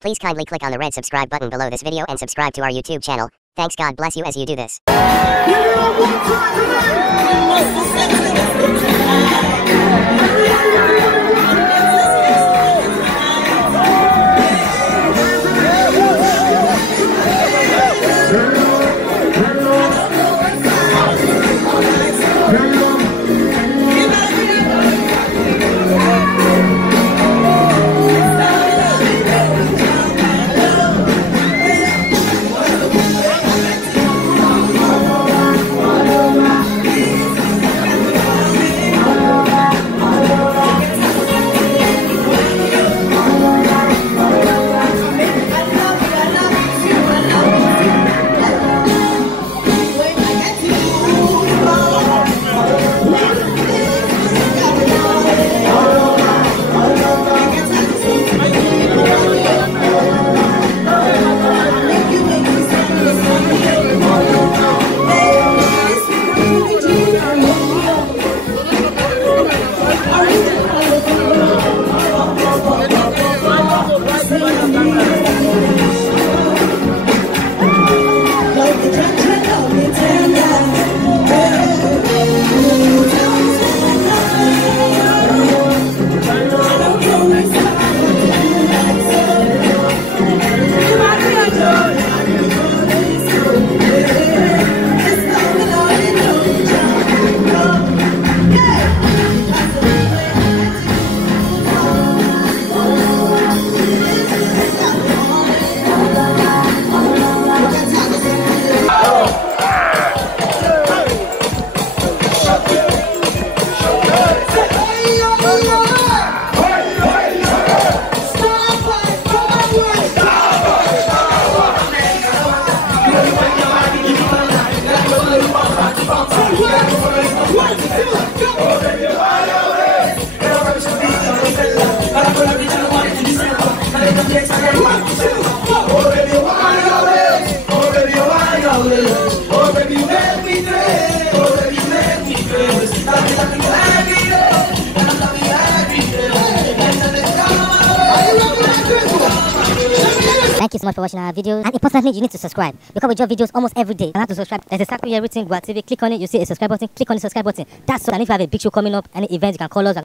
Please kindly click on the red subscribe button below this video and subscribe to our YouTube channel. Thanks, God bless you as you do this. Thank you so much for watching our videos, and importantly, you need to subscribe because we drop videos almost every day. You have to subscribe. There's a circle here written Gua TV. Click on it, you see a subscribe button. Click on the subscribe button. That's so. And if you have a big show coming up, any event, you can call us.